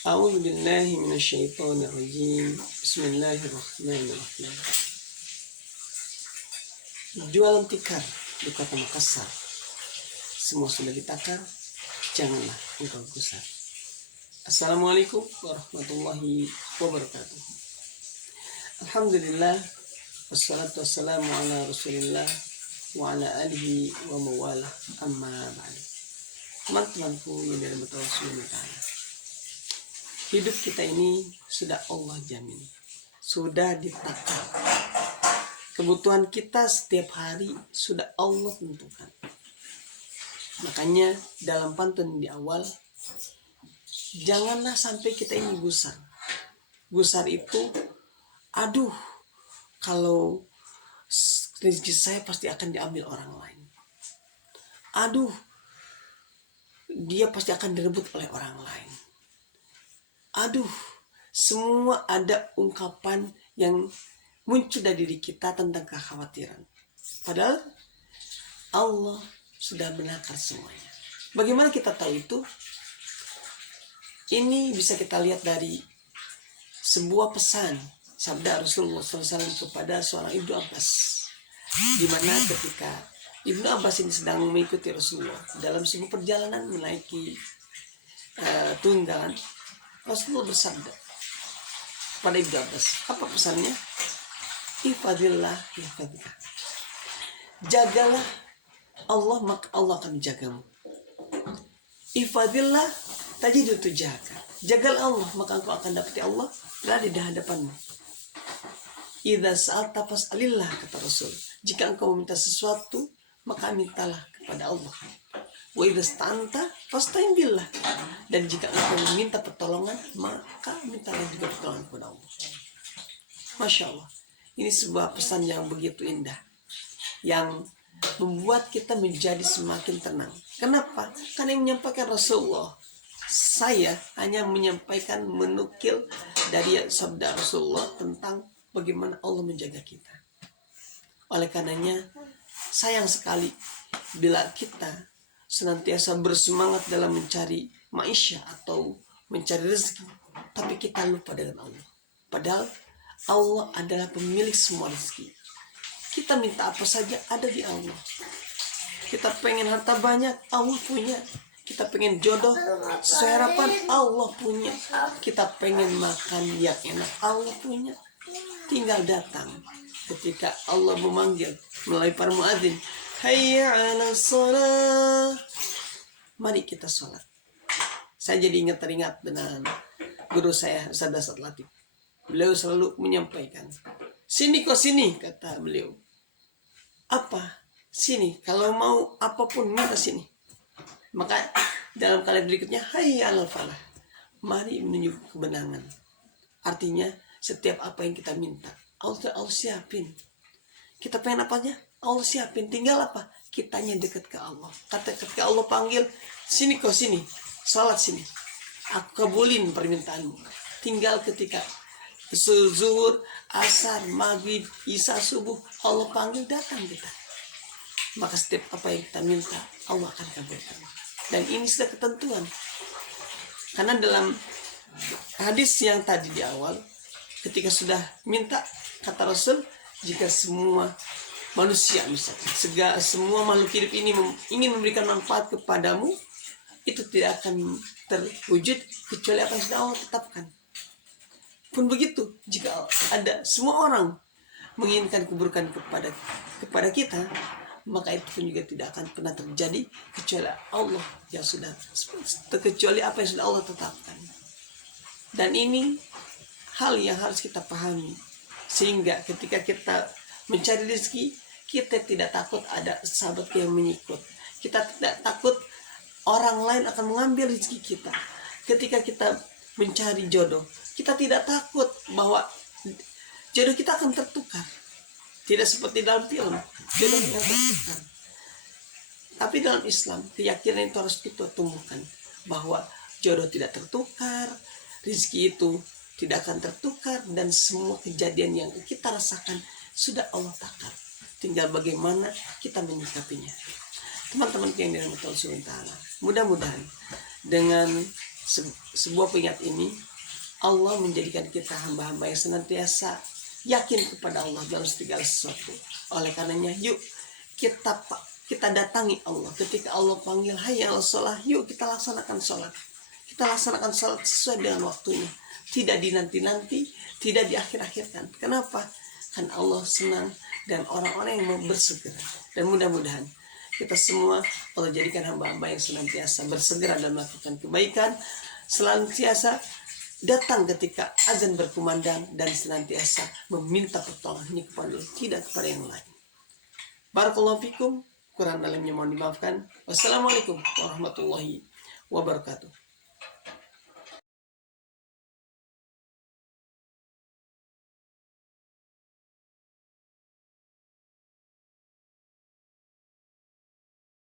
A'udzu billahi minasyaitonir rajim. Bismillahirrahmanirrahim. Jualan tikar di Kota Makassar. Semua sudah ditakar, janganlah engkau gusar. Assalamualaikum warahmatullahi wabarakatuh. Alhamdulillah, wassalatu wassalamu ala Rasulillah wa ala alihi wa mawala, amma ba'du. Teman-temanku yang dirahmati Allah Subhanahu wa taala. Hidup kita ini sudah Allah jamin, sudah ditakar. Kebutuhan kita setiap hari sudah Allah tentukan. Makanya dalam pantun di awal, janganlah sampai kita ini gusar. Gusar itu, aduh, kalau rezeki saya pasti akan diambil orang lain. Aduh, dia pasti akan direbut oleh orang lain. Aduh, semua ada ungkapan yang muncul dari diri kita tentang kekhawatiran. Padahal Allah sudah menakar semuanya. Bagaimana kita tahu itu? Ini bisa kita lihat dari sebuah pesan sabda Rasulullah SAW kepada seorang Ibnu Abbas, di mana ketika Ibnu Abbas ini sedang mengikuti Rasulullah dalam sebuah perjalanan menaiki tunggangan, Rasulullah bersabda pada Ibnu Abbas, apa pesannya? Ihfadillah yahfadika. Jagalah Allah, maka Allah akan menjagamu. Ihfadillah tajidu tujahaka. Jagalah Allah, maka engkau akan dapati Allah berada di hadapanmu. Idza sa'alta fas'alillah, kata Rasul. Jika engkau meminta sesuatu, maka mintalah kepada Allah. Wa idza sta'anta fasta'in billah. Dan jika engkau meminta pertolongan, maka mintalah juga pertolongan kepada Allah. Masya Allah. Ini sebuah pesan yang begitu indah, yang membuat kita menjadi semakin tenang. Kenapa? Karena yang menyampaikan Rasulullah. Saya hanya menyampaikan, menukil dari sabda Rasulullah tentang bagaimana Allah menjaga kita. Oleh karenanya, sayang sekali bila kita senantiasa bersemangat dalam mencari maisha atau mencari rezeki, tapi kita lupa dengan Allah. Padahal Allah adalah pemilik semua rezeki. Kita minta apa saja ada di Allah. Kita pengen harta banyak, Allah punya. Kita pengen jodoh sesuai harapan, Allah punya. Kita pengen makan yang enak, Allah punya. Tinggal datang ketika Allah memanggil melalui para muadzin, hayya 'alas shalah. Mari kita sholat. Saya jadi teringat dengan guru saya, Ustaz Dasar Latif. Beliau selalu menyampaikan, sini kok sini, kata beliau. Apa? Sini, kalau mau apapun minta sini. Maka dalam kalimat berikutnya, hayya 'alal falah. Mari menuju kemenangan. Artinya setiap apa yang kita minta, Allah siapin. Kita pengen apanya? Allah siapin. Tinggal apa? Kitanya dekat ke Allah. Kata ketika Allah panggil, sini kok sini, salat sini, aku kabulin permintaanmu. Tinggal ketika zuhur, asar, maghrib, isya, subuh, Allah panggil, datang kita. Maka setiap apa yang kita minta, Allah akan kabulkan. Dan ini sudah ketentuan. Karena dalam hadis yang tadi di awal, ketika sudah minta, kata Rasul, jika semua manusia misalnya, semua makhluk hidup ini ingin memberikan manfaat kepadamu, itu tidak akan terwujud kecuali apa yang sudah Allah tetapkan. Pun begitu, jika ada semua orang menginginkan keburukan kepada kita, maka itu pun juga tidak akan pernah terjadi kecuali Allah yang sudah, kecuali apa yang sudah Allah tetapkan. Dan ini hal yang harus kita pahami, sehingga ketika kita mencari rezeki, kita tidak takut ada sahabat yang menyikut. Kita tidak takut orang lain akan mengambil rezeki kita. Ketika kita mencari jodoh, kita tidak takut bahwa jodoh kita akan tertukar. Tidak seperti dalam film, jodoh kita tertukar. Tapi dalam Islam, keyakinan itu harus kita tumbuhkan, bahwa jodoh tidak tertukar, rezeki itu tidak akan tertukar, dan semua kejadian yang kita rasakan sudah Allah takar. Tinggal bagaimana kita menyikapinya. Teman-teman yang dirahmati Allah Subhanahu wa taala, mudah-mudahan dengan sebuah pengingat ini, Allah menjadikan kita hamba-hamba yang senantiasa yakin kepada Allah dalam segala sesuatu. Oleh karenanya, yuk kita datangi Allah. Ketika Allah panggil hayya 'alas shalah, yuk kita laksanakan sholat. Kita laksanakan sholat sesuai dengan waktunya. Tidak dinanti-nanti, tidak diakhir-akhirkan. Kenapa? Karena Allah senang dan orang-orang yang mau bersegera. Dan mudah-mudahan kita semua Allah jadikan hamba-hamba yang senantiasa bersegera dan melakukan kebaikan, senantiasa datang ketika azan berkumandang, dan senantiasa meminta pertolongannya kepada Allah, tidak kepada yang lain. Barakallahu fikum. Kurang dalamnya mohon dimaafkan. Wassalamualaikum warahmatullahi wabarakatuh.